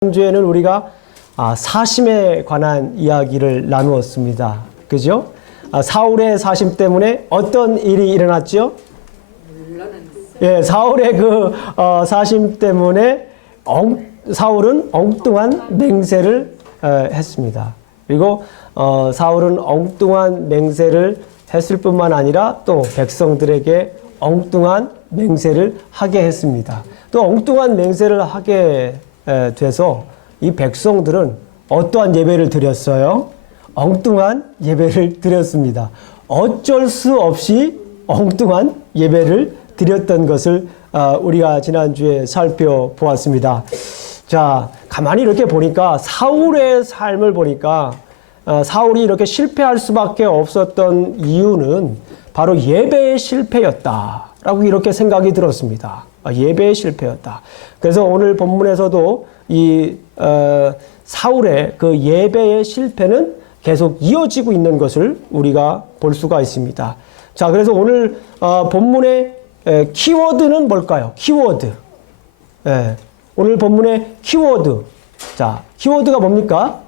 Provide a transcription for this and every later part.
주에는 우리가 사심에 관한 이야기를 나누었습니다. 그죠? 사울의 사심 때문에 어떤 일이 일어났죠? 예, 사울의 그 사심 때문에 사울은 엉뚱한 맹세를 했습니다. 그리고 사울은 엉뚱한 맹세를 했을 뿐만 아니라 또 백성들에게 엉뚱한 맹세를 하게 했습니다. 또 엉뚱한 맹세를 하게 돼서 이 백성들은 어떠한 예배를 드렸어요? 엉뚱한 예배를 드렸습니다. 어쩔 수 없이 엉뚱한 예배를 드렸던 것을 우리가 지난주에 살펴보았습니다. 자, 가만히 이렇게 보니까 사울의 삶을 보니까 사울이 이렇게 실패할 수밖에 없었던 이유는 바로 예배의 실패였다라고 이렇게 생각이 들었습니다. 예배의 실패였다. 그래서 오늘 본문에서도 이 사울의 그 예배의 실패는 계속 이어지고 있는 것을 우리가 볼 수가 있습니다. 자, 그래서 오늘 본문의 키워드는 뭘까요? 키워드. 오늘 본문의 키워드. 자, 키워드가 뭡니까?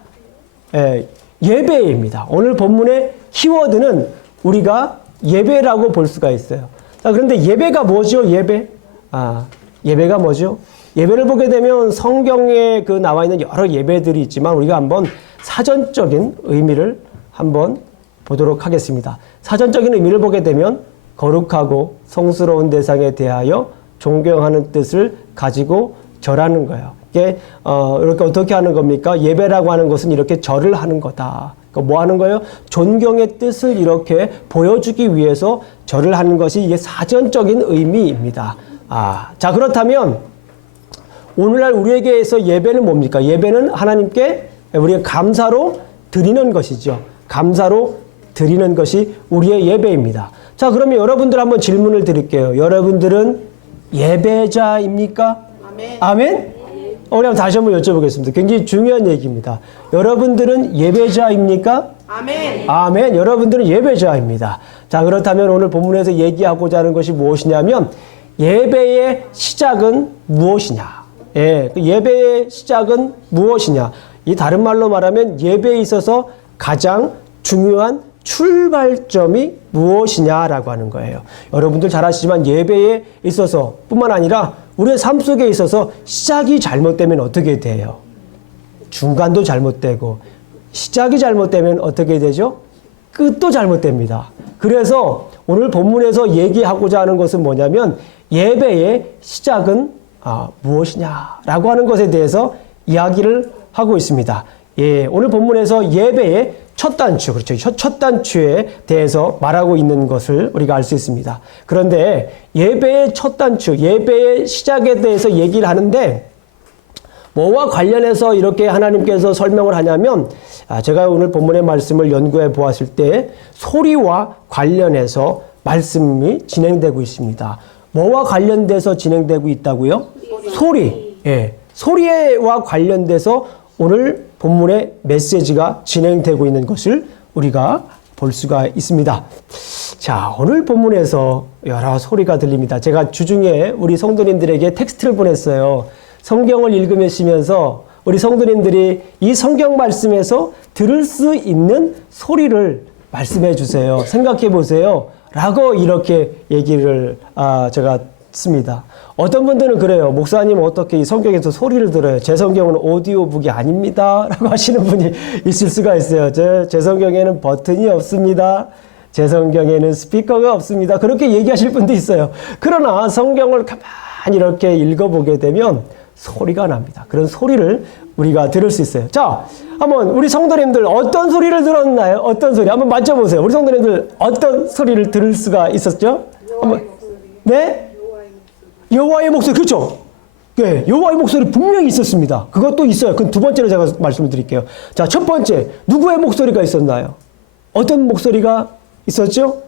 예배입니다. 오늘 본문의 키워드는 우리가 예배라고 볼 수가 있어요. 자, 그런데 예배가 뭐죠? 예배가 뭐죠? 예배를 보게 되면 성경에 그 나와 있는 여러 예배들이 있지만 우리가 한번 사전적인 의미를 한번 보도록 하겠습니다. 사전적인 의미를 보게 되면 거룩하고 성스러운 대상에 대하여 존경하는 뜻을 가지고 절하는 거예요. 이게 이렇게 어떻게 하는 겁니까? 예배라고 하는 것은 이렇게 절을 하는 거다. 그러니까 뭐 하는 거예요? 존경의 뜻을 이렇게 보여주기 위해서 절을 하는 것이 이게 사전적인 의미입니다. 자, 그렇다면 오늘날 우리에게서 예배는 뭡니까? 예배는 하나님께 우리가 감사로 드리는 것이죠. 감사로 드리는 것이 우리의 예배입니다. 자, 그러면 여러분들 한번 질문을 드릴게요. 여러분들은 예배자입니까? 아멘. 아멘? 우리 한번 다시 한번 여쭤보겠습니다. 굉장히 중요한 얘기입니다. 여러분들은 예배자입니까? 아멘. 아멘. 여러분들은 예배자입니다. 자, 그렇다면 오늘 본문에서 얘기하고자 하는 것이 무엇이냐면 예배의 시작은 무엇이냐? 예배의 시작은 무엇이냐? 이 다른 말로 말하면 예배에 있어서 가장 중요한 출발점이 무엇이냐라고 하는 거예요. 여러분들 잘 아시지만 예배에 있어서 뿐만 아니라 우리의 삶 속에 있어서 시작이 잘못되면 어떻게 돼요? 중간도 잘못되고 시작이 잘못되면 어떻게 되죠? 끝도 잘못됩니다. 그래서 오늘 본문에서 얘기하고자 하는 것은 뭐냐면 예배의 시작은 무엇이냐라고 하는 것에 대해서 이야기를 하고 있습니다. 오늘 본문에서 예배의 첫 단추, 그렇죠. 첫 단추에 대해서 말하고 있는 것을 우리가 알 수 있습니다. 그런데 예배의 첫 단추, 예배의 시작에 대해서 얘기를 하는데 뭐와 관련해서 이렇게 하나님께서 설명을 하냐면 제가 오늘 본문의 말씀을 연구해 보았을 때 소리와 관련해서 말씀이 진행되고 있습니다. 뭐와 관련돼서 진행되고 있다고요? 소리. 소리와 관련돼서 오늘 본문의 메시지가 진행되고 있는 것을 우리가 볼 수가 있습니다. 자, 오늘 본문에서 여러 소리가 들립니다. 제가 주중에 우리 성도님들에게 텍스트를 보냈어요. 성경을 읽으시면서 우리 성도님들이 이 성경 말씀에서 들을 수 있는 소리를 말씀해 주세요. 생각해 보세요. 라고 이렇게 얘기를 제가 씁니다. 어떤 분들은 그래요. 목사님 어떻게 이 성경에서 소리를 들어요? 제 성경은 오디오북이 아닙니다. 라고 하시는 분이 있을 수가 있어요. 제 성경에는 버튼이 없습니다. 제 성경에는 스피커가 없습니다. 그렇게 얘기하실 분도 있어요. 그러나 성경을 가만히 이렇게 읽어보게 되면 소리가 납니다. 그런 소리를 우리가 들을 수 있어요. 자, 한번 우리 성도님들 어떤 소리를 들었나요? 어떤 소리? 한번 맞춰보세요. 우리 성도님들 어떤 소리를 들을 수가 있었죠? 한번. 네? 여호와의 목소리. 그렇죠? 네, 여호와의 목소리 분명히 있었습니다. 그것도 있어요. 그건 두 번째로 제가 말씀을 드릴게요. 자, 첫 번째, 누구의 목소리가 있었나요? 어떤 목소리가 있었죠?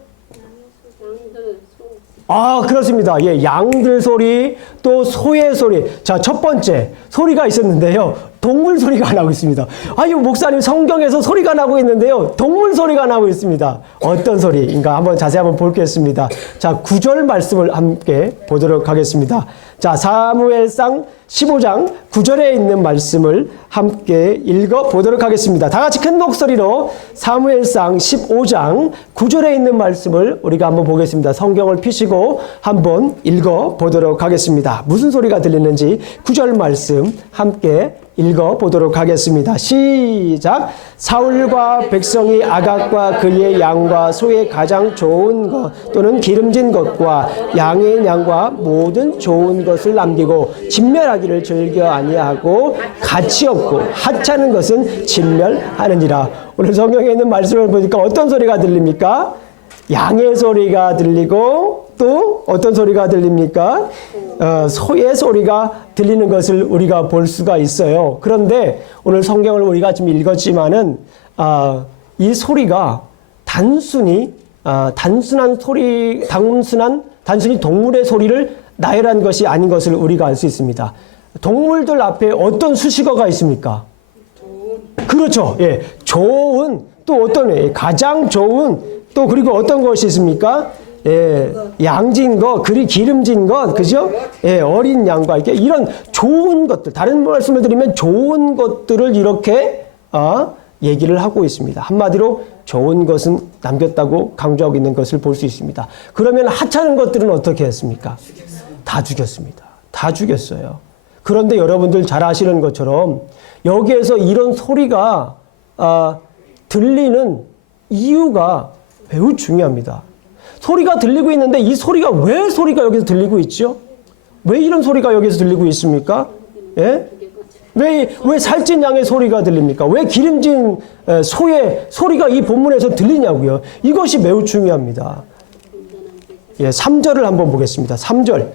그렇습니다. 양들 소리, 또 소의 소리. 자, 첫 번째, 소리가 있었는데요. 동물 동물 소리가 나고 있습니다. 아유, 목사님 성경에서 소리가 나고 있는데요. 동물 소리가 나고 있습니다. 어떤 소리인가 한번 자세히 한번 보겠습니다. 자, 9절 말씀을 함께 보도록 하겠습니다. 자, 사무엘상 15장 9절에 있는 말씀을 함께 읽어 보도록 하겠습니다. 다 같이 큰 목소리로 사무엘상 15장 9절에 있는 말씀을 우리가 한번 보겠습니다. 성경을 펴시고 한번 읽어 보도록 하겠습니다. 무슨 소리가 들리는지 9절 말씀 함께 읽어 보도록 하겠습니다. 시작. 사울과 백성이 아각과 그의 양과 소의 가장 좋은 것 또는 기름진 것과 양의 양과 모든 좋은 것을 남기고 진멸하기를 즐겨 아니하고 가치 없고 하찮은 것은 진멸하느니라. 오늘 성경에 있는 말씀을 보니까 어떤 소리가 들립니까? 양의 소리가 들리고 또 어떤 소리가 들립니까? 소의 소리가 들리는 것을 우리가 볼 수가 있어요. 그런데 오늘 성경을 우리가 지금 읽었지만은 이 소리가 단순히 동물의 소리를 나열한 것이 아닌 것을 우리가 알 수 있습니다. 동물들 앞에 어떤 수식어가 있습니까? 그렇죠. 예, 좋은 또 어떤 가장 좋은 또 그리고 어떤 것이 있습니까? 예, 양진 것, 그리 기름진 것, 그죠? 예, 어린 양과 이렇게 이런 좋은 것들, 다른 말씀을 드리면 좋은 것들을 이렇게 얘기를 하고 있습니다. 한마디로 좋은 것은 남겼다고 강조하고 있는 것을 볼 수 있습니다. 그러면 하찮은 것들은 어떻게 했습니까? 다 죽였습니다. 다 죽였어요. 그런데 여러분들 잘 아시는 것처럼 여기에서 이런 소리가 들리는 이유가 매우 중요합니다. 소리가 들리고 있는데 이 소리가 왜 소리가 여기서 들리고 있죠? 왜 이런 소리가 여기서 들리고 있습니까? 예? 왜 살찐 양의 소리가 들립니까? 왜 기름진 소의 소리가 이 본문에서 들리냐고요? 이것이 매우 중요합니다. 예, 3절을 한번 보겠습니다. 3절.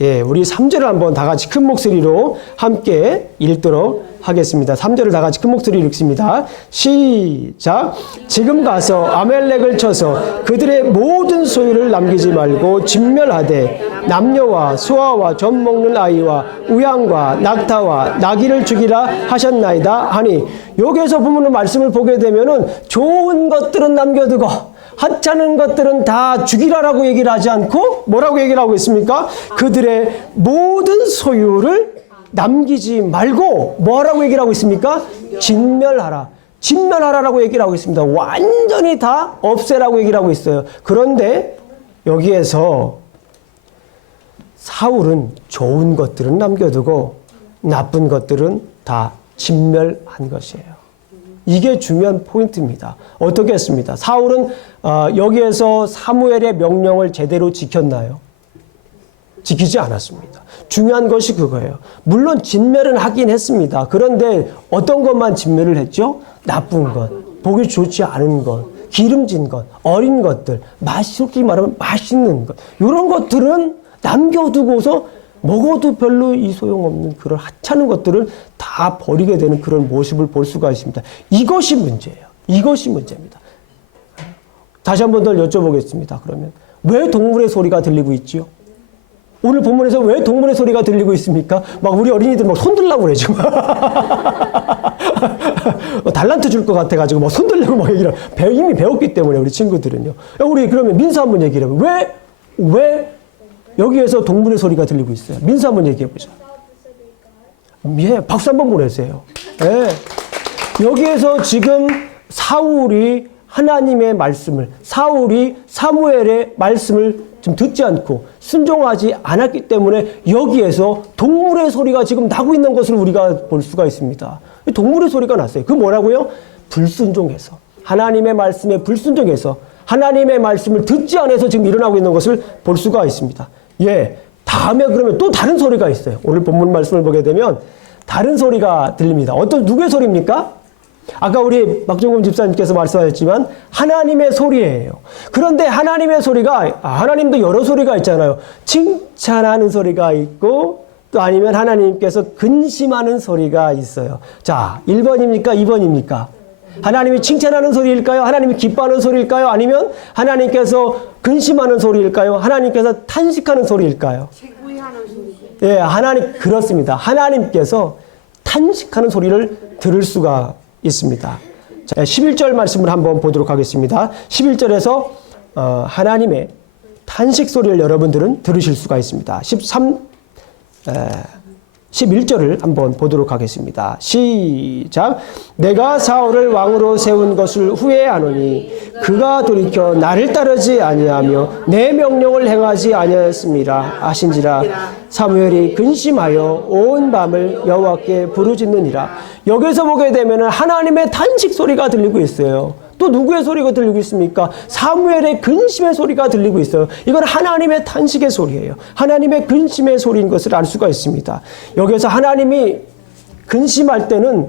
예, 우리 3절을 한번 다 같이 큰 목소리로 함께 읽도록 하겠습니다. 3절을 다 같이 큰 목소리로 읽습니다. 시작. 지금 가서 아멜렉을 쳐서 그들의 모든 소유를 남기지 말고 진멸하되 남녀와 소아와 젖 먹는 아이와 우양과 낙타와 나귀를 죽이라 하셨나이다 하니, 여기에서 보면 말씀을 보게 되면은 좋은 것들은 남겨두고 하찮은 것들은 다 죽이라라고 얘기를 하지 않고 뭐라고 얘기를 하고 있습니까? 그들의 모든 소유를 남기지 말고 뭐라고 얘기를 하고 있습니까? 진멸하라. 진멸하라라고 얘기를 하고 있습니다. 완전히 다 없애라고 얘기를 하고 있어요. 그런데 여기에서 사울은 좋은 것들은 남겨두고 나쁜 것들은 다 진멸한 것이에요. 이게 중요한 포인트입니다. 어떻게 했습니다? 사울은 여기에서 사무엘의 명령을 제대로 지켰나요? 지키지 않았습니다. 중요한 것이 그거예요. 물론 진멸은 하긴 했습니다. 그런데 어떤 것만 진멸을 했죠? 나쁜 것, 보기 좋지 않은 것, 기름진 것, 어린 것들, 쉽게 말하면 맛있는 것, 이런 것들은 남겨두고서 먹어도 별로 이 소용없는 그런 하찮은 것들을 다 버리게 되는 그런 모습을 볼 수가 있습니다. 이것이 문제예요. 이것이 문제입니다. 다시 한 번 더 여쭤보겠습니다. 그러면 왜 동물의 소리가 들리고 있지요? 오늘 본문에서 왜 동물의 소리가 들리고 있습니까? 막 우리 어린이들 막 손들라고 그러죠. 달란트 줄 것 같아가지고 막 손들려고 막 얘기를 이미 배웠기 때문에 우리 친구들은요. 우리 그러면 민수 한번 얘기를 해봐요. 왜 여기에서 동물의 소리가 들리고 있어요? 민수 한번 얘기해보자. 예, 박수 한번 보내세요. 예. 여기에서 지금 사울이 하나님의 말씀을, 사울이 사무엘의 말씀을 좀 듣지 않고 순종하지 않았기 때문에 여기에서 동물의 소리가 지금 나고 있는 것을 우리가 볼 수가 있습니다. 동물의 소리가 났어요. 그 뭐라고요? 불순종해서. 하나님의 말씀에 불순종해서 하나님의 말씀을 듣지 않아서 지금 일어나고 있는 것을 볼 수가 있습니다. 예. 다음에 그러면 또 다른 소리가 있어요. 오늘 본문 말씀을 보게 되면 다른 소리가 들립니다. 누구의 소리입니까? 아까 우리 박종금 집사님께서 말씀하셨지만 하나님의 소리예요. 그런데 하나님의 소리가 하나님도 여러 소리가 있잖아요. 칭찬하는 소리가 있고 또 아니면 하나님께서 근심하는 소리가 있어요. 자, 1번입니까? 2번입니까? 하나님이 칭찬하는 소리일까요? 하나님이 기뻐하는 소리일까요? 아니면 하나님께서 근심하는 소리일까요? 하나님께서 탄식하는 소리일까요? 체구하는 소리. 예, 그렇습니다. 하나님께서 탄식하는 소리를 들을 수가 있습니다. 자, 11절 말씀을 한번 보도록 하겠습니다. 11절에서 하나님의 탄식 소리를 여러분들은 들으실 수가 있습니다. 11절을 한번 보도록 하겠습니다. 시작. 내가 사울을 왕으로 세운 것을 후회하노니 그가 돌이켜 나를 따르지 아니하며 내 명령을 행하지 아니하였습니다 하신지라. 사무엘이 근심하여 온 밤을 여호와께 부르짖느니라. 여기서 보게 되면 하나님의 탄식 소리가 들리고 있어요. 또 누구의 소리가 들리고 있습니까? 사무엘의 근심의 소리가 들리고 있어요. 이건 하나님의 탄식의 소리예요. 하나님의 근심의 소리인 것을 알 수가 있습니다. 여기서 하나님이 근심할 때는,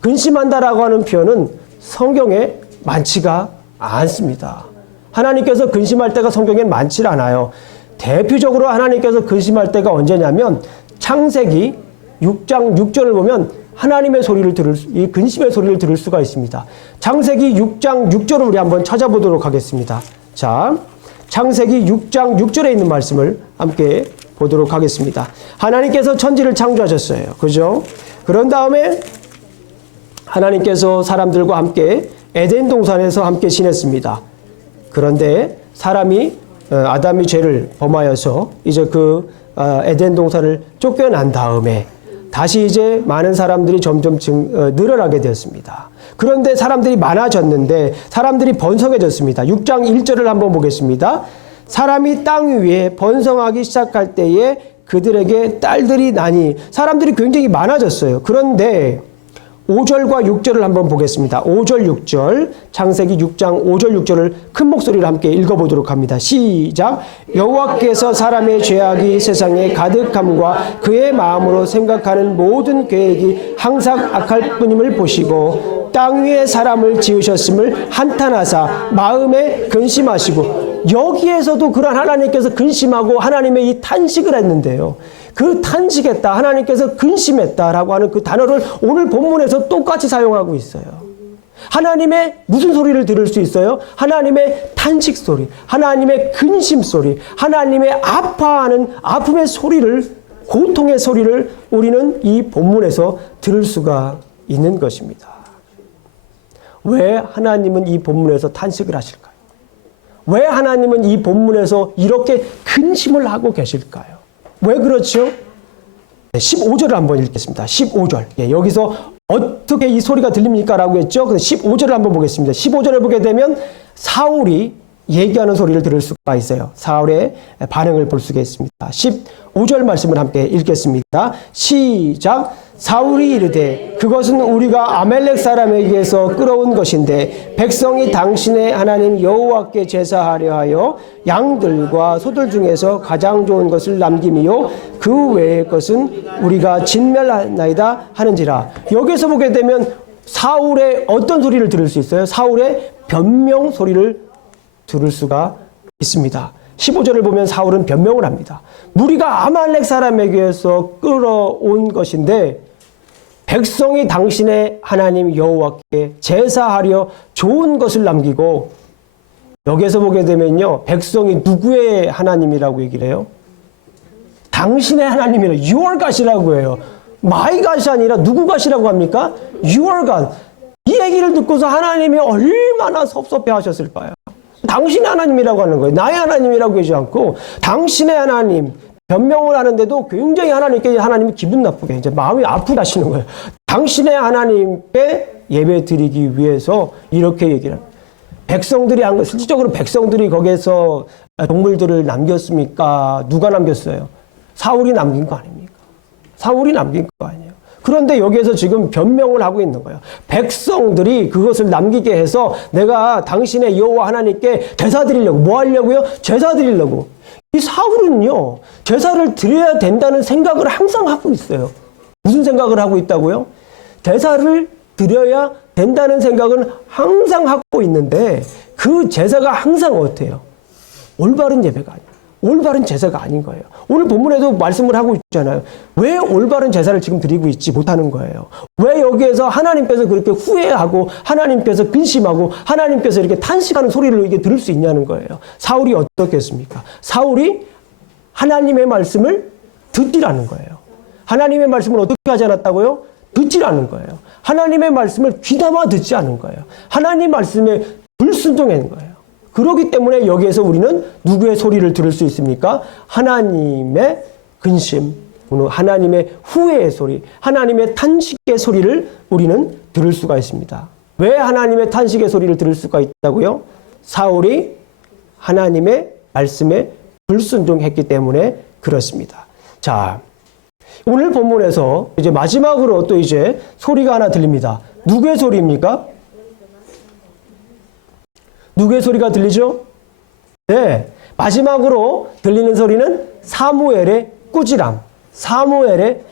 근심한다라고 하는 표현은 성경에 많지가 않습니다. 하나님께서 근심할 때가 성경에 많지 않아요. 대표적으로 하나님께서 근심할 때가 언제냐면 창세기 6장 6절을 보면 하나님의 소리를 이 근심의 소리를 들을 수가 있습니다. 창세기 6장 6절을 우리 한번 찾아보도록 하겠습니다. 자, 창세기 6장 6절에 있는 말씀을 함께 보도록 하겠습니다. 하나님께서 천지를 창조하셨어요. 그죠? 그런 다음에 하나님께서 사람들과 함께 에덴 동산에서 함께 지냈습니다. 그런데 아담이 죄를 범하여서 이제 에덴 동산을 쫓겨난 다음에 다시 이제 많은 사람들이 점점 늘어나게 되었습니다. 그런데 사람들이 많아졌는데 사람들이 번성해졌습니다. 6장 1절을 한번 보겠습니다. 사람이 땅 위에 번성하기 시작할 때에 그들에게 딸들이 나니 사람들이 굉장히 많아졌어요. 그런데 5절과 6절을 한번 보겠습니다. 5절 6절 창세기 6장 5절 6절을 큰 목소리로 함께 읽어보도록 합니다. 시작. 여호와께서 사람의 죄악이 세상에 가득함과 그의 마음으로 생각하는 모든 계획이 항상 악할 뿐임을 보시고 땅 위에 사람을 지으셨음을 한탄하사 마음에 근심하시고. 여기에서도 그런 하나님께서 근심하고 하나님의 이 탄식을 했는데요. 그 탄식했다, 하나님께서 근심했다라고 하는 그 단어를 오늘 본문에서 똑같이 사용하고 있어요. 하나님의 무슨 소리를 들을 수 있어요? 하나님의 탄식 소리, 하나님의 근심 소리, 하나님의 아파하는 아픔의 소리를, 고통의 소리를 우리는 이 본문에서 들을 수가 있는 것입니다. 왜 하나님은 이 본문에서 탄식을 하실까요? 왜 하나님은 이 본문에서 이렇게 근심을 하고 계실까요? 왜 그렇죠? 15절을 한번 읽겠습니다. 15절. 여기서 어떻게 이 소리가 들립니까? 라고 했죠. 15절을 한번 보겠습니다. 15절을 보게 되면 사울이 얘기하는 소리를 들을 수가 있어요. 사울의 반응을 볼 수가 있습니다. 15절 말씀을 함께 읽겠습니다. 시작. 사울이 이르되 그것은 우리가 아멜렉 사람에게서 끌어온 것인데 백성이 당신의 하나님 여호와께 제사하려 하여 양들과 소들 중에서 가장 좋은 것을 남김이요 그 외의 것은 우리가 진멸하나이다 하는지라. 여기서 보게 되면 사울의 어떤 소리를 들을 수 있어요? 사울의 변명 소리를 들을 수가 있습니다. 15절을 보면 사울은 변명을 합니다. 우리가 아말렉 사람에게서 끌어온 것인데 백성이 당신의 하나님 여호와께 제사하려 좋은 것을 남기고. 여기서 보게 되면요, 백성이 누구의 하나님이라고 얘기를 해요? 당신의 하나님이라, your God이라고 해요. my God이 아니라 누구 God이라고 합니까? your God. 이 얘기를 듣고서 하나님이 얼마나 섭섭해 하셨을까요? 당신의 하나님이라고 하는 거예요. 나의 하나님이라고 하지 않고 당신의 하나님. 변명을 하는데도 굉장히 하나님이 기분 나쁘게 이제 마음이 아프게 하시는 거예요. 당신의 하나님께 예배 드리기 위해서 이렇게 얘기를 합니다. 백성들이 한 거, 실질적으로 백성들이 거기에서 동물들을 남겼습니까? 누가 남겼어요? 사울이 남긴 거 아닙니까? 사울이 남긴 거 아니에요. 그런데 여기에서 지금 변명을 하고 있는 거예요. 백성들이 그것을 남기게 해서 내가 당신의 여호와 하나님께 제사 드리려고. 뭐 하려고요? 제사 드리려고. 이 사울은요, 제사를 드려야 된다는 생각을 항상 하고 있어요. 무슨 생각을 하고 있다고요? 제사를 드려야 된다는 생각은 항상 하고 있는데 그 제사가 항상 어때요? 올바른 예배가 아니에요. 올바른 제사가 아닌 거예요. 오늘 본문에도 말씀을 하고 있잖아요. 왜 올바른 제사를 지금 드리고 있지 못하는 거예요? 왜 여기에서 하나님께서 그렇게 후회하고 하나님께서 근심하고 하나님께서 이렇게 탄식하는 소리를 이게 들을 수 있냐는 거예요. 사울이 어떻겠습니까? 사울이 하나님의 말씀을 듣기라는 거예요. 하나님의 말씀을 어떻게 하지 않았다고요? 듣지 않은 거예요. 하나님의 말씀을 귀담아 듣지 않은 거예요. 하나님 말씀에 불순종한 거예요. 그렇기 때문에 여기에서 우리는 누구의 소리를 들을 수 있습니까? 하나님의 근심, 하나님의 후회의 소리, 하나님의 탄식의 소리를 우리는 들을 수가 있습니다. 왜 하나님의 탄식의 소리를 들을 수가 있다고요? 사울이 하나님의 말씀에 불순종했기 때문에 그렇습니다. 자, 오늘 본문에서 이제 마지막으로 또 이제 소리가 하나 들립니다. 누구의 소리입니까? 누구의 소리가 들리죠? 네, 마지막으로 들리는 소리는 사무엘의 꾸지람, 사무엘의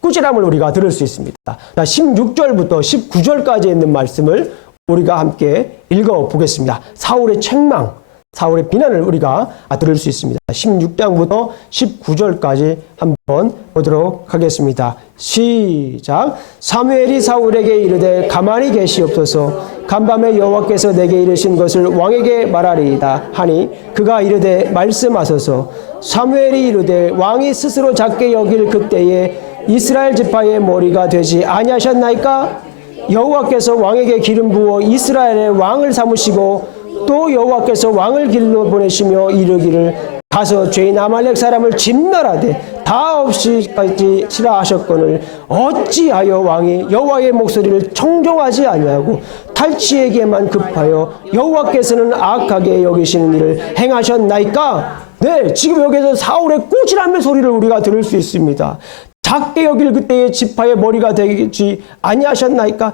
꾸지람을 우리가 들을 수 있습니다. 자, 16절부터 19절까지 있는 말씀을 우리가 함께 읽어보겠습니다. 사울의 책망, 사울의 비난을 우리가 들을 수 있습니다. 16장부터 19절까지 한번 보도록 하겠습니다. 시작. 사무엘이 사울에게 이르되 가만히 계시옵소서. 간밤에 여호와께서 내게 이르신 것을 왕에게 말하리이다 하니 그가 이르되 말씀하소서. 사무엘이 이르되 왕이 스스로 작게 여길 그때에 이스라엘 지파의 머리가 되지 아니하셨나이까? 여호와께서 왕에게 기름 부어 이스라엘의 왕을 삼으시고 또 여호와께서 왕을 길로 보내시며 이르기를 가서 죄인 아말렉 사람을 진멸하되 다 없이까지 치라 하셨거늘 어찌하여 왕이 여호와의 목소리를 청종하지 아니하고 탈취에게만 급하여 여호와께서는 악하게 여기시는 일을 행하셨나이까? 네, 지금 여기서 사울의 꾸지람의 소리를 우리가 들을 수 있습니다. 작게 여길 그때의 지파의 머리가 되지 아니하셨나이까?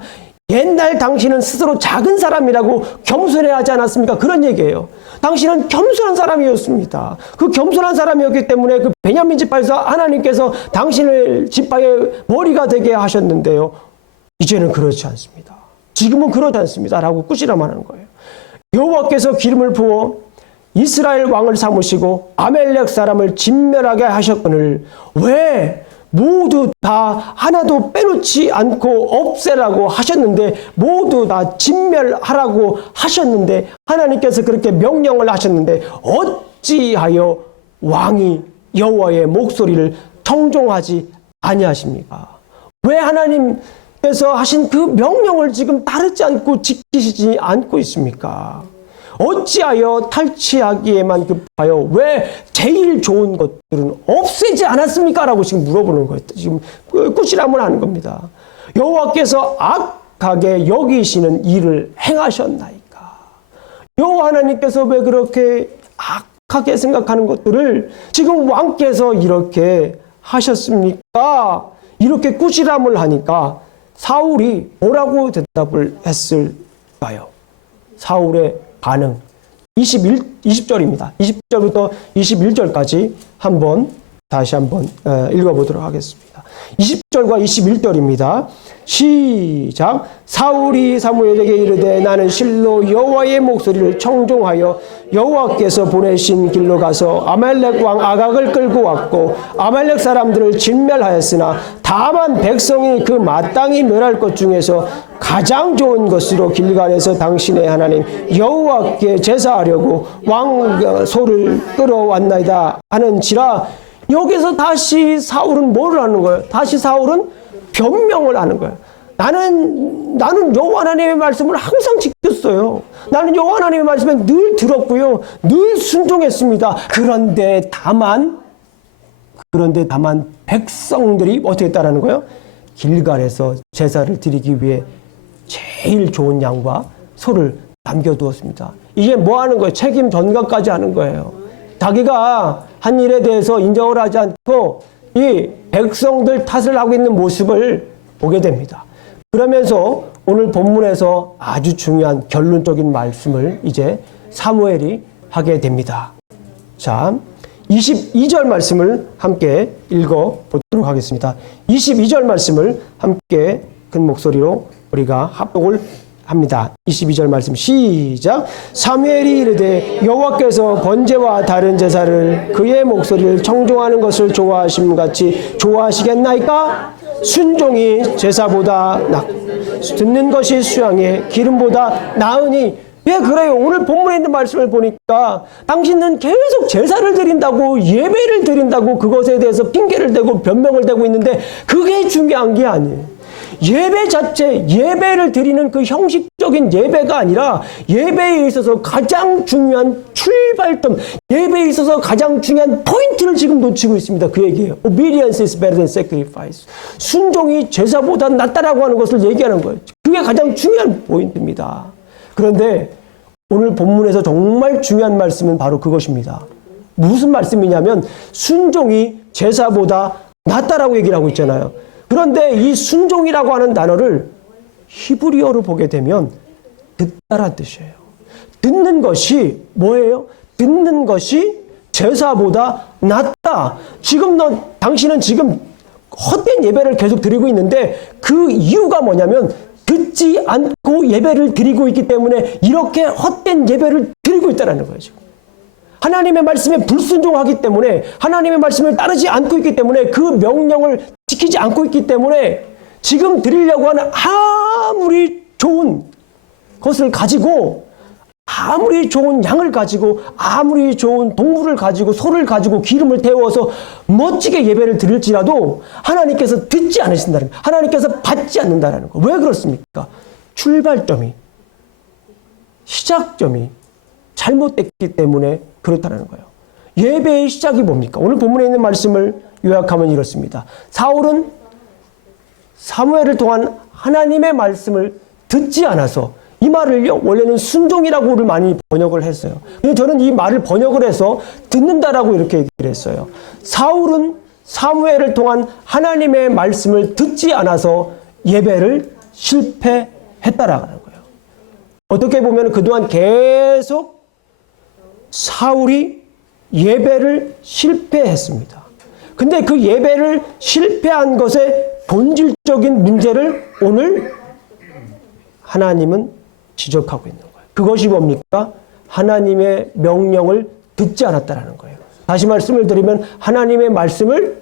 옛날 당신은 스스로 작은 사람이라고 겸손해하지 않았습니까? 그런 얘기예요. 당신은 겸손한 사람이었습니다. 그 겸손한 사람이었기 때문에 그 베냐민 지파에서 하나님께서 당신을 지파의 머리가 되게 하셨는데요. 이제는 그렇지 않습니다. 지금은 그렇지 않습니다. 라고 꾸지람하는 거예요. 여호와께서 기름을 부어 이스라엘 왕을 삼으시고 아멜렉 사람을 진멸하게 하셨거늘 왜 모두 다 하나도 빼놓지 않고 없애라고 하셨는데 모두 다 진멸하라고 하셨는데 하나님께서 그렇게 명령을 하셨는데 어찌하여 왕이 여호와의 목소리를 청종하지 아니하십니까? 왜 하나님께서 하신 그 명령을 지금 따르지 않고 지키시지 않고 있습니까? 어찌하여 탈취하기에만 급하여 왜 제일 좋은 것들은 없애지 않았습니까? 라고 지금 물어보는 거예요. 지금 꾸지람을 하는 겁니다. 여호와께서 악하게 여기시는 일을 행하셨나이까? 여호와 하나님께서 왜 그렇게 악하게 생각하는 것들을 지금 왕께서 이렇게 하셨습니까? 이렇게 꾸지람을 하니까 사울이 뭐라고 대답을 했을까요? 사울의 반응 20절입니다. 20절부터 21절까지 다시 한번 읽어보도록 하겠습니다. 20절과 21절입니다. 시작. 사울이 사무엘에게 이르되 나는 실로 여호와의 목소리를 청종하여 여호와께서 보내신 길로 가서 아말렉 왕 아각을 끌고 왔고 아말렉 사람들을 진멸하였으나 다만 백성이 그 마땅히 멸할 것 중에서 가장 좋은 것으로 길갈에서 당신의 하나님 여호와께 제사하려고 왕 소를 끌어왔나이다 하는지라. 여기서 다시 사울은 뭐를 하는 거예요? 다시 사울은 변명을 하는 거예요. 나는 여호와 하나님의 말씀을 항상 지켰어요. 나는 여호와 하나님의 말씀을 늘 들었고요. 늘 순종했습니다. 그런데 다만 백성들이 어떻게 했다라는 거예요? 길갈에서 제사를 드리기 위해 제일 좋은 양과 소를 남겨두었습니다. 이게 뭐 하는 거예요? 책임 전가까지 하는 거예요. 자기가 한 일에 대해서 인정을 하지 않고 이 백성들 탓을 하고 있는 모습을 보게 됩니다. 그러면서 오늘 본문에서 아주 중요한 결론적인 말씀을 이제 사무엘이 하게 됩니다. 자, 22절 말씀을 함께 읽어보도록 하겠습니다. 22절 말씀을 함께 큰 목소리로 우리가 합독을 합니다. 22절 말씀 시작. 사무엘이 이르되 여호와께서 번제와 다른 제사를 그의 목소리를 청종하는 것을 좋아하심 같이 좋아하시겠나이까? 순종이 제사보다 듣는 것이 수양의 기름보다 나으니 예, 그래요. 오늘 본문에 있는 말씀을 보니까 당신은 계속 제사를 드린다고, 예배를 드린다고 그것에 대해서 핑계를 대고 변명을 대고 있는데 그게 중요한 게 아니에요. 예배 자체, 예배를 드리는 그 형식적인 예배가 아니라 예배에 있어서 가장 중요한 출발점, 예배에 있어서 가장 중요한 포인트를 지금 놓치고 있습니다. 그 얘기예요. Obedience is better than sacrifice. 순종이 제사보다 낫다라고 하는 것을 얘기하는 거예요. 그게 가장 중요한 포인트입니다. 그런데 오늘 본문에서 정말 중요한 말씀은 바로 그것입니다. 무슨 말씀이냐면 순종이 제사보다 낫다라고 얘기를 하고 있잖아요. 그런데 이 순종이라고 하는 단어를 히브리어로 보게 되면 듣다란 뜻이에요. 듣는 것이 뭐예요? 듣는 것이 제사보다 낫다. 지금 당신은 지금 헛된 예배를 계속 드리고 있는데 그 이유가 뭐냐면 듣지 않고 예배를 드리고 있기 때문에 이렇게 헛된 예배를 드리고 있다는 거예요. 지금. 하나님의 말씀에 불순종하기 때문에 하나님의 말씀을 따르지 않고 있기 때문에 그 명령을 지키지 않고 있기 때문에 지금 드리려고 하는 아무리 좋은 것을 가지고 아무리 좋은 양을 가지고 아무리 좋은 동물을 가지고 소를 가지고 기름을 태워서 멋지게 예배를 드릴지라도 하나님께서 듣지 않으신다는 거예요. 하나님께서 받지 않는다는 거예요. 왜 그렇습니까? 출발점이 시작점이 잘못됐기 때문에 그렇다는 거예요. 예배의 시작이 뭡니까? 오늘 본문에 있는 말씀을 요약하면 이렇습니다. 사울은 사무엘을 통한 하나님의 말씀을 듣지 않아서 이 말을요, 원래는 순종이라고를 많이 번역을 했어요. 근데 저는 이 말을 번역을 해서 듣는다라고 이렇게 얘기를 했어요. 사울은 사무엘을 통한 하나님의 말씀을 듣지 않아서 예배를 실패했다라는 거예요. 어떻게 보면 그동안 계속 사울이 예배를 실패했습니다. 근데 그 예배를 실패한 것의 본질적인 문제를 오늘 하나님은 지적하고 있는 거예요. 그것이 뭡니까? 하나님의 명령을 듣지 않았다라는 거예요. 다시 말씀을 드리면 하나님의 말씀을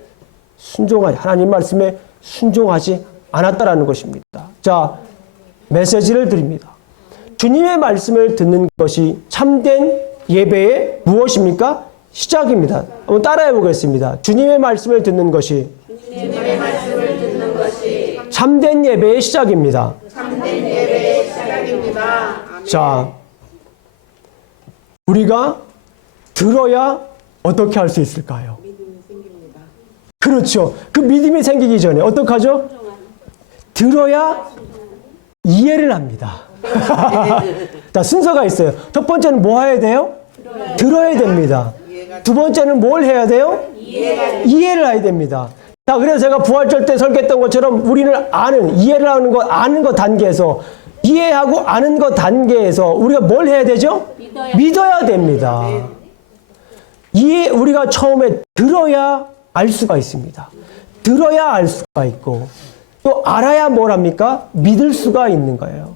하나님 말씀에 순종하지 않았다라는 것입니다. 자, 메시지를 드립니다. 주님의 말씀을 듣는 것이 참된 예배의 무엇입니까? 시작입니다. 한번 따라해 보겠습니다. 주님의 말씀을 듣는 것이 참된 예배의 시작입니다. 참된 예배의 시작입니다. 자, 우리가 들어야 어떻게 할 수 있을까요? 믿음이 생깁니다. 그렇죠. 그 믿음이 생기기 전에 어떻게 하죠? 들어야 이해를 합니다. 자, 순서가 있어요. 첫 번째는 뭐 해야 돼요? 들어야 됩니다. 두 번째는 뭘 해야 돼요? 이해를 해야 됩니다. 자, 그래서 제가 부활절 때 설교했던 것처럼 우리는 이해를 하는 것 단계에서 이해하고 아는 것 단계에서 우리가 뭘 해야 되죠? 믿어야 됩니다. 우리가 처음에 들어야 알 수가 있습니다. 들어야 알 수가 있고 또 알아야 뭘 합니까? 믿을 수가 있는 거예요.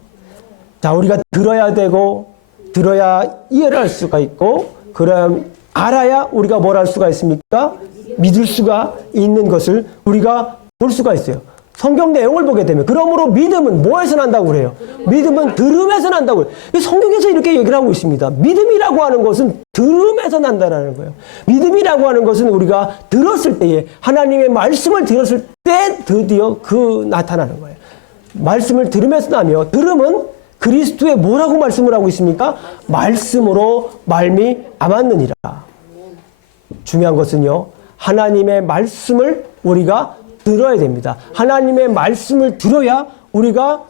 자, 우리가 들어야 되고 들어야 이해를 할 수가 있고 그럼 알아야 우리가 뭘 할 수가 있습니까? 믿을 수가 있는 것을 우리가 볼 수가 있어요. 성경 내용을 보게 되면 그러므로 믿음은 뭐에서 난다고 그래요? 믿음은 들음에서 난다고 그래요. 성경에서 이렇게 얘기를 하고 있습니다. 믿음이라고 하는 것은 들음에서 난다라는 거예요. 믿음이라고 하는 것은 우리가 들었을 때에 하나님의 말씀을 들었을 때 드디어 나타나는 거예요. 말씀을 들음에서 나며 들음은 그리스도의 뭐라고 말씀을 하고 있습니까? 말씀으로 말미암았느니라. 중요한 것은요, 하나님의 말씀을 우리가 들어야 됩니다. 하나님의 말씀을 들어야 우리가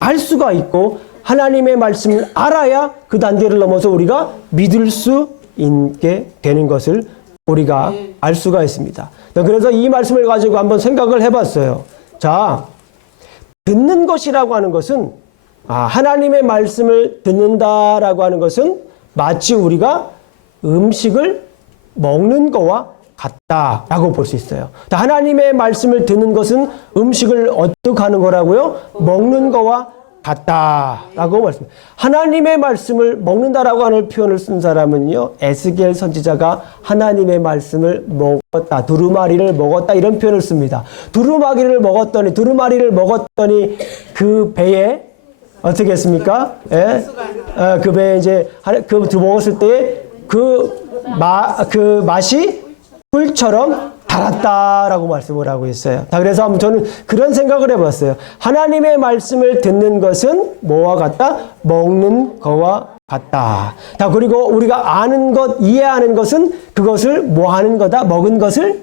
알 수가 있고 하나님의 말씀을 알아야 그 단계를 넘어서 우리가 믿을 수 있게 되는 것을 우리가 알 수가 있습니다. 그래서 이 말씀을 가지고 한번 생각을 해봤어요. 자, 듣는 것이라고 하는 것은 하나님의 말씀을 듣는다라고 하는 것은 마치 우리가 음식을 먹는 거와 같다라고 볼 수 있어요. 하나님의 말씀을 듣는 것은 음식을 어떻게 하는 거라고요? 먹는 거와 같다라고 말씀합니다. 하나님의 말씀을 먹는다라고 하는 표현을 쓴 사람은요, 에스겔 선지자가 하나님의 말씀을 먹었다, 두루마리를 먹었다 이런 표현을 씁니다. 두루마리를 먹었더니 그 배에 어떻게 했습니까? 예? 그 배에 이제 그 먹었을 때 그 맛이 꿀처럼 달았다라고 말씀을 하고 있어요. 그래서 한번 저는 그런 생각을 해봤어요. 하나님의 말씀을 듣는 것은 뭐와 같다? 먹는 거와 같다. 자, 그리고 우리가 아는 것, 이해하는 것은 그것을 뭐 하는 거다? 먹은 것을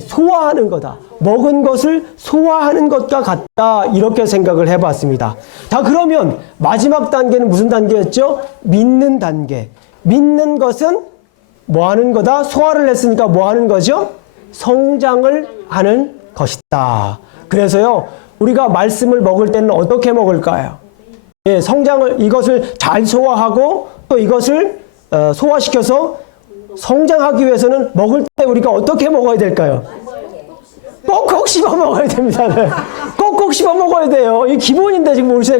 소화하는 거다. 먹은 것을 소화하는 것과 같다. 이렇게 생각을 해봤습니다. 자, 그러면 마지막 단계는 무슨 단계였죠? 믿는 단계. 믿는 것은 뭐 하는 거다? 소화를 했으니까 뭐 하는 거죠? 성장을 하는 것이다. 그래서요, 우리가 말씀을 먹을 때는 어떻게 먹을까요? 이것을 잘 소화하고 또 이것을 소화시켜서 성장하기 위해서는 먹을 때 우리가 어떻게 먹어야 될까요? 꼭꼭 씹어 먹어야 됩니다. 네. 꼭꼭 씹어 먹어야 돼요. 이게 기본인데 지금 모르세요.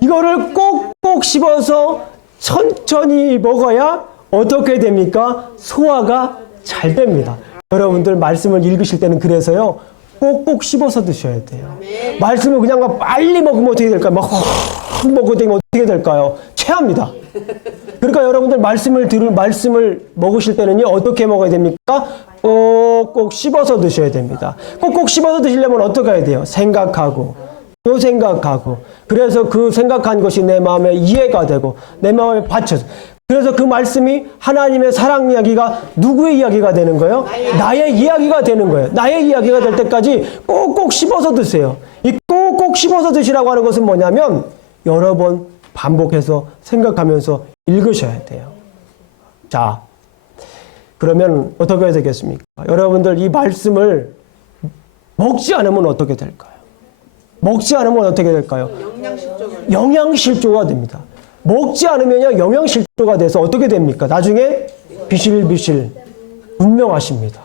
이거를 꼭꼭 씹어서 천천히 먹어야 어떻게 됩니까? 소화가 잘 됩니다. 여러분들 말씀을 읽으실 때는 그래서요, 꼭꼭 씹어서 드셔야 돼요. 말씀을 그냥 빨리 먹으면 어떻게 될까요? 막 먹고 되면 어떻게 될까요? 체합니다. 그러니까 여러분들 말씀을 먹으실 때는요, 어떻게 먹어야 됩니까? 꼭꼭 씹어서 드셔야 됩니다. 꼭꼭 씹어서 드시려면 어떻게 해야 돼요? 생각하고, 또 생각하고. 그래서 그 생각한 것이 내 마음에 이해가 되고, 내 마음에 받쳐서. 그래서 그 말씀이 하나님의 사랑 이야기가 누구의 이야기가 되는 거예요? 나의 이야기가 되는 거예요. 나의 이야기가 될 때까지 꼭꼭 씹어서 드세요. 이 꼭꼭 씹어서 드시라고 하는 것은 뭐냐면 여러 번 반복해서 생각하면서 읽으셔야 돼요. 자, 그러면 어떻게 해야 되겠습니까? 여러분들 이 말씀을 먹지 않으면 어떻게 될까요? 먹지 않으면 어떻게 될까요? 영양실조가 됩니다. 먹지 않으면요, 영양실조가 돼서 어떻게 됩니까? 나중에 비실비실 분명하십니다.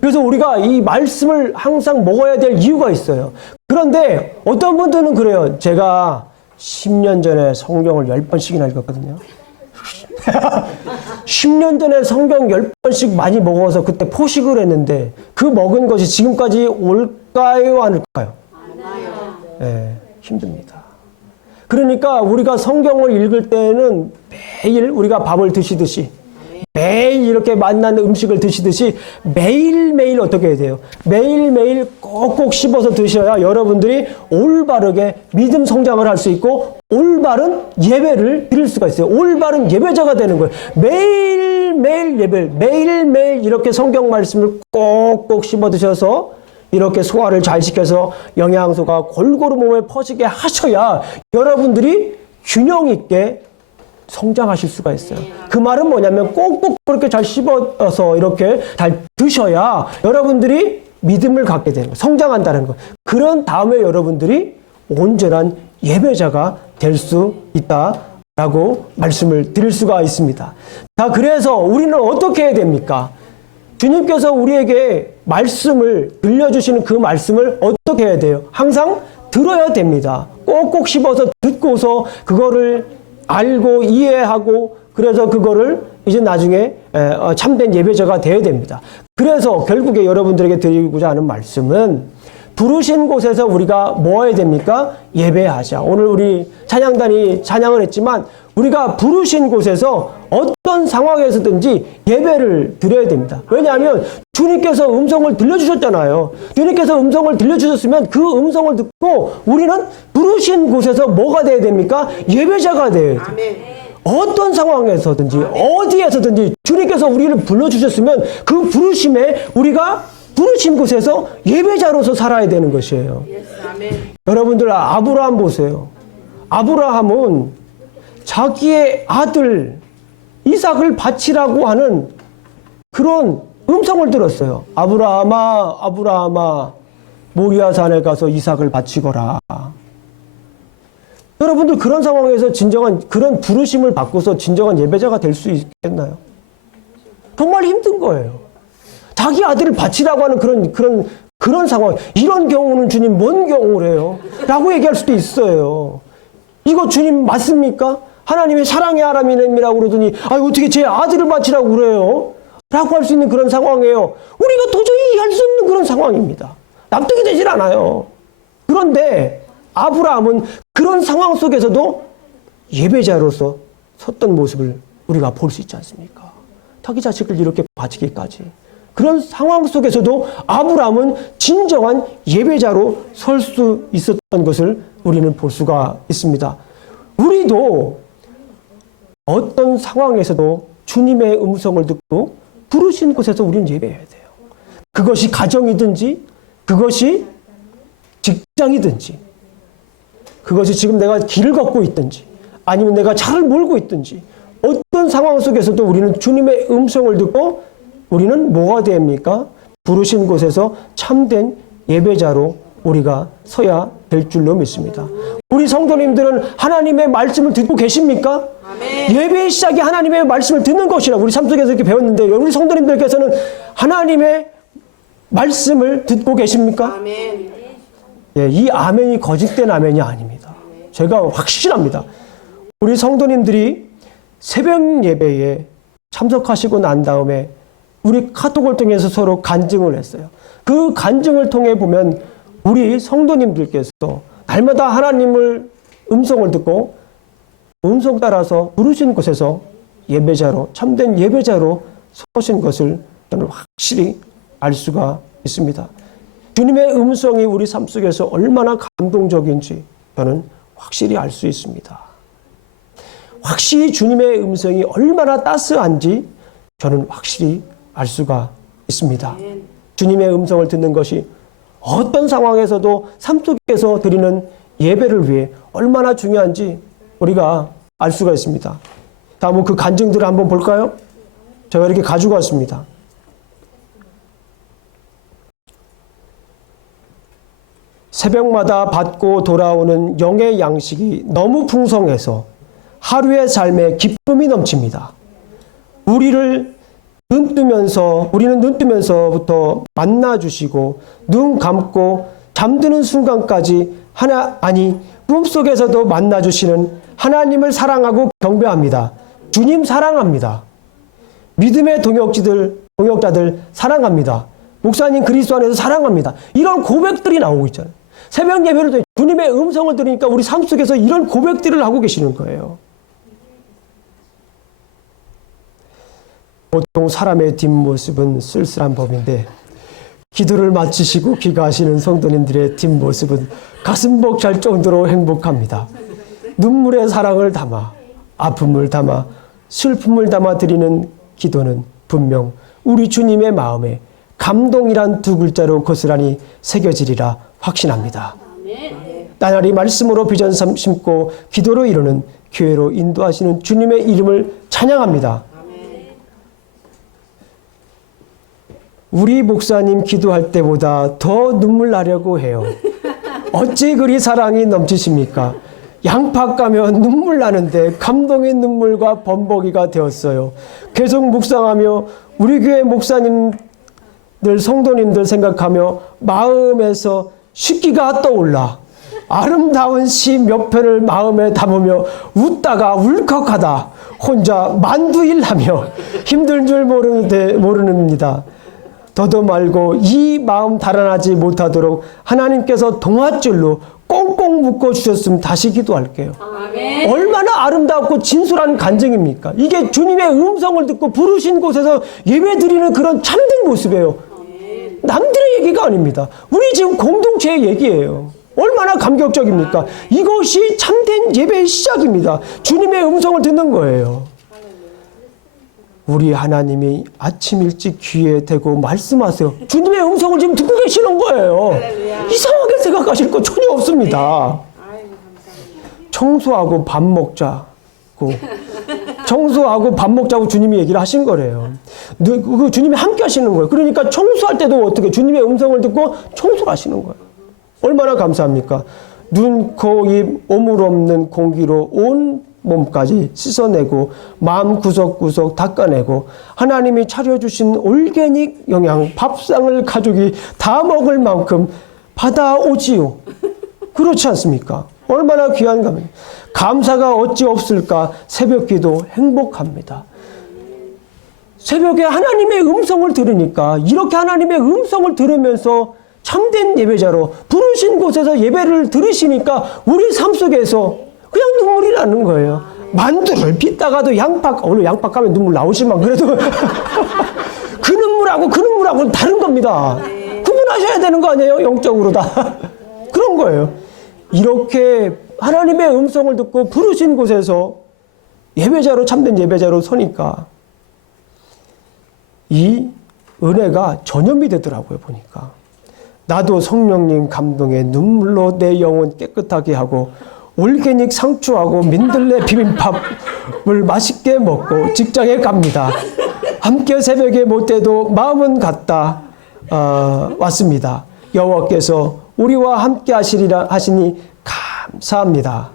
그래서 우리가 이 말씀을 항상 먹어야 될 이유가 있어요. 그런데 어떤 분들은 그래요. 제가 10년 전에 성경을 10번씩이나 읽었거든요. 10년 전에 성경 10번씩 많이 먹어서 그때 포식을 했는데 그 먹은 것이 지금까지 올까요? 안 올까요? 네, 힘듭니다. 그러니까 우리가 성경을 읽을 때는 매일 우리가 밥을 드시듯이 매일 이렇게 만난 음식을 드시듯이 매일매일 어떻게 해야 돼요? 매일매일 꼭꼭 씹어서 드셔야 여러분들이 올바르게 믿음 성장을 할 수 있고 올바른 예배를 드릴 수가 있어요. 올바른 예배자가 되는 거예요. 매일매일 예배를 매일매일 이렇게 성경 말씀을 꼭꼭 씹어 드셔서 이렇게 소화를 잘 시켜서 영양소가 골고루 몸에 퍼지게 하셔야 여러분들이 균형 있게 성장하실 수가 있어요. 그 말은 뭐냐면 꼭꼭 그렇게 잘 씹어서 이렇게 잘 드셔야 여러분들이 믿음을 갖게 되는 거예요. 성장한다는 거예요. 그런 다음에 여러분들이 온전한 예배자가 될 수 있다라고 말씀을 드릴 수가 있습니다. 자, 그래서 우리는 어떻게 해야 됩니까? 주님께서 우리에게 말씀을 들려주시는 그 말씀을 어떻게 해야 돼요? 항상 들어야 됩니다. 꼭꼭 씹어서 듣고서 그거를 알고 이해하고 그래서 그거를 이제 나중에 참된 예배자가 되어야 됩니다. 그래서 결국에 여러분들에게 드리고자 하는 말씀은 부르신 곳에서 우리가 뭐 해야 됩니까? 예배하자. 오늘 우리 찬양단이 찬양을 했지만 우리가 부르신 곳에서 어떤 상황에서든지 예배를 드려야 됩니다. 왜냐하면 주님께서 음성을 들려주셨잖아요. 주님께서 음성을 들려주셨으면 그 음성을 듣고 우리는 부르신 곳에서 뭐가 돼야 됩니까? 예배자가 돼야 돼요. 어떤 상황에서든지 어디에서든지 주님께서 우리를 불러주셨으면 그 부르심에 우리가 부르신 곳에서 예배자로서 살아야 되는 것이에요. 여러분들 아브라함 보세요. 아브라함은 자기의 아들 이삭을 바치라고 하는 그런 음성을 들었어요. 아브라함아, 아브라함아, 모리아산에 가서 이삭을 바치거라. 여러분들 그런 상황에서 진정한 그런 부르심을 받고서 진정한 예배자가 될 수 있겠나요? 정말 힘든 거예요. 자기 아들을 바치라고 하는 그런 상황. 이런 경우는 주님 뭔 경우를 해요? 라고 얘기할 수도 있어요. 이거 주님 맞습니까? 하나님의 사랑의 하나님이라고 그러더니 어떻게 제 아들을 바치라고 그래요? 라고 할 수 있는 그런 상황이에요. 우리가 도저히 할 수 없는 그런 상황입니다. 납득이 되질 않아요. 그런데 아브라함은 그런 상황 속에서도 예배자로서 섰던 모습을 우리가 볼 수 있지 않습니까? 자기 자식을 이렇게 바치기까지. 그런 상황 속에서도 아브라함은 진정한 예배자로 설 수 있었던 것을 우리는 볼 수가 있습니다. 우리도 어떤 상황에서도 주님의 음성을 듣고 부르신 곳에서 우리는 예배해야 돼요. 그것이 가정이든지, 그것이 직장이든지, 그것이 지금 내가 길을 걷고 있든지, 아니면 내가 차를 몰고 있든지, 어떤 상황 속에서도 우리는 주님의 음성을 듣고 우리는 뭐가 됩니까? 부르신 곳에서 참된 예배자로 우리가 서야 될 줄로 믿습니다. 우리 성도님들은 하나님의 말씀을 듣고 계십니까? 아멘. 예배의 시작이 하나님의 말씀을 듣는 것이라고 우리 삶 속에서 이렇게 배웠는데, 우리 성도님들께서는 하나님의 말씀을 듣고 계십니까? 아멘. 예, 이 아멘이 거짓된 아멘이 아닙니다. 제가 확실합니다. 우리 성도님들이 새벽 예배에 참석하시고 난 다음에 우리 카톡을 통해서 서로 간증을 했어요. 그 간증을 통해 보면 우리 성도님들께서 날마다 하나님을 음성을 듣고 음성 따라서 부르신 곳에서 예배자로, 참된 예배자로 서신 것을 저는 확실히 알 수가 있습니다. 주님의 음성이 우리 삶 속에서 얼마나 감동적인지 저는 확실히 알 수 있습니다. 확실히 주님의 음성이 얼마나 따스한지 저는 확실히 알 수가 있습니다. 주님의 음성을 듣는 것이 어떤 상황에서도 삶 속에서 드리는 예배를 위해 얼마나 중요한지 우리가 알 수가 있습니다. 다음은 그 간증들을 한번 볼까요? 제가 이렇게 가지고 왔습니다. 새벽마다 받고 돌아오는 영의 양식이 너무 풍성해서 하루의 삶에 기쁨이 넘칩니다. 우리는 눈 뜨면서부터 만나주시고 눈 감고 잠드는 순간까지 꿈속에서도 만나주시는 하나님을 사랑하고 경배합니다. 주님 사랑합니다. 믿음의 동역자들 사랑합니다. 목사님 그리스도 안에서 사랑합니다. 이런 고백들이 나오고 있잖아요. 새벽 예배를 통해 주님의 음성을 들으니까 우리 삶 속에서 이런 고백들을 하고 계시는 거예요. 보통 사람의 뒷모습은 쓸쓸한 법인데 기도를 마치시고 귀가하시는 성도님들의 뒷모습은 가슴 벅찰 정도로 행복합니다. 눈물의 사랑을 담아, 아픔을 담아, 슬픔을 담아 드리는 기도는 분명 우리 주님의 마음에 감동이란 두 글자로 고스란히 새겨지리라 확신합니다. 나날이 말씀으로 비전 심고 기도로 이루는 교회로 인도하시는 주님의 이름을 찬양합니다. 우리 목사님 기도할 때보다 더 눈물 나려고 해요. 어찌 그리 사랑이 넘치십니까? 양파 까면 눈물 나는데 감동의 눈물과 범벅이가 되었어요. 계속 묵상하며 우리 교회 목사님들, 성도님들 생각하며 마음에서 식기가 떠올라 아름다운 시 몇 편을 마음에 담으며 웃다가 울컥하다 혼자 만두일하며 힘들 줄 모르는입니다. 더도 말고 이 마음 달아나지 못하도록 하나님께서 동아줄로 꽁꽁 묶어주셨으면 다시 기도할게요. 아멘. 얼마나 아름답고 진솔한 간증입니까? 이게 주님의 음성을 듣고 부르신 곳에서 예배드리는 그런 참된 모습이에요. 아멘. 남들의 얘기가 아닙니다. 우리 지금 공동체의 얘기예요. 얼마나 감격적입니까? 이것이 참된 예배의 시작입니다. 주님의 음성을 듣는 거예요. 우리 하나님이 아침 일찍 귀에 대고 말씀하세요. 주님의 음성을 지금 듣고 계시는 거예요. 이상하게 생각하실 거 전혀 없습니다. 청소하고 밥 먹자고 주님이 얘기를 하신 거래요. 그 주님이 함께 하시는 거예요. 그러니까 청소할 때도 어떻게 주님의 음성을 듣고 청소를 하시는 거예요. 얼마나 감사합니까? 눈, 코, 입, 오물 없는 공기로 온 몸까지 씻어내고 마음 구석구석 닦아내고 하나님이 차려주신 올게닉 영양 밥상을 가족이 다 먹을 만큼 받아오지요. 그렇지 않습니까? 얼마나 귀한 감사가 어찌 없을까. 새벽기도 행복합니다. 새벽에 하나님의 음성을 들으니까 이렇게 하나님의 음성을 들으면서 참된 예배자로 부르신 곳에서 예배를 들으시니까 우리 삶 속에서 그냥 눈물이 나는 거예요. 만두를 빚다가도 오늘 양파 가면 눈물 나오지만 그래도 그 눈물하고는 다른 겁니다. 구분하셔야 되는 거 아니에요? 영적으로 다. 그런 거예요. 이렇게 하나님의 음성을 듣고 부르신 곳에서 예배자로, 참된 예배자로 서니까 이 은혜가 전염이 되더라고요, 보니까. 나도 성령님 감동에 눈물로 내 영혼 깨끗하게 하고 올게닉 상추하고 민들레 비빔밥을 맛있게 먹고 직장에 갑니다. 함께 새벽에 못 돼도 마음은 갔다 왔습니다. 여호와께서 우리와 함께 하시리라 하시니 감사합니다.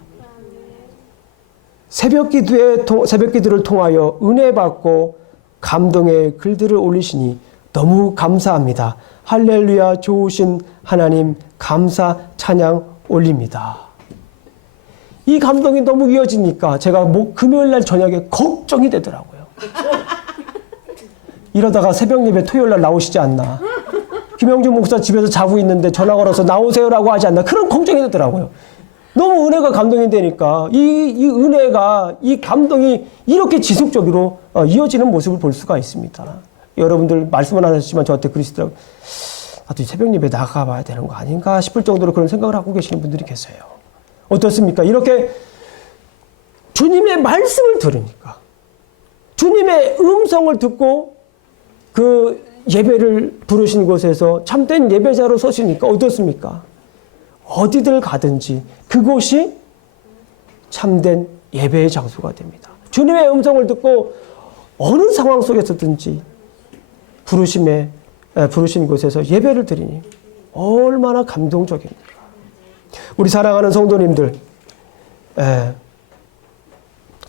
새벽 기도를 통하여 은혜 받고 감동의 글들을 올리시니 너무 감사합니다. 할렐루야, 좋으신 하나님 감사 찬양 올립니다. 이 감동이 너무 이어지니까 제가 금요일 날 저녁에 걱정이 되더라고요. 이러다가 새벽 예배 토요일 날 나오시지 않나. 김영준 목사 집에서 자고 있는데 전화 걸어서 나오세요라고 하지 않나. 그런 걱정이 되더라고요. 너무 은혜가 감동이 되니까 이 은혜가, 이 감동이 이렇게 지속적으로 이어지는 모습을 볼 수가 있습니다. 여러분들 말씀은 안 하셨지만 저한테 그러시더라고요. 나도 새벽 예배 나가봐야 되는 거 아닌가 싶을 정도로 그런 생각을 하고 계시는 분들이 계세요. 어떻습니까? 이렇게 주님의 말씀을 들으니까, 주님의 음성을 듣고 그 예배를 부르신 곳에서 참된 예배자로 서시니까 어떻습니까? 어디들 가든지 그곳이 참된 예배의 장소가 됩니다. 주님의 음성을 듣고 어느 상황 속에서든지 부르신 곳에서 예배를 드리니 얼마나 감동적입니까? 우리 사랑하는 성도님들,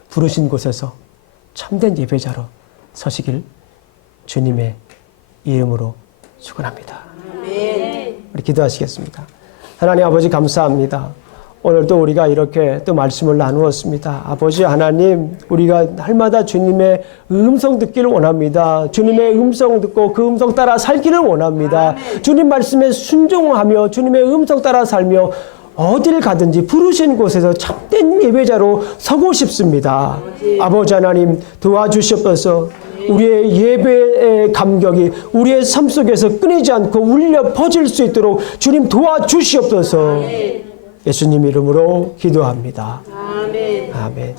부르신 곳에서 참된 예배자로 서시길 주님의 이름으로 축원합니다. 우리 기도하시겠습니다. 하나님 아버지 감사합니다. 오늘도 우리가 이렇게 또 말씀을 나누었습니다. 아버지 하나님, 우리가 날마다 주님의 음성 듣기를 원합니다. 주님의 음성 듣고 그 음성 따라 살기를 원합니다. 주님 말씀에 순종하며 주님의 음성 따라 살며 어딜 가든지 부르신 곳에서 참된 예배자로 서고 싶습니다. 아버지 하나님 도와주시옵소서. 우리의 예배의 감격이 우리의 삶 속에서 끊이지 않고 울려 퍼질 수 있도록 주님 도와주시옵소서. 예수님 이름으로 기도합니다. 아멘.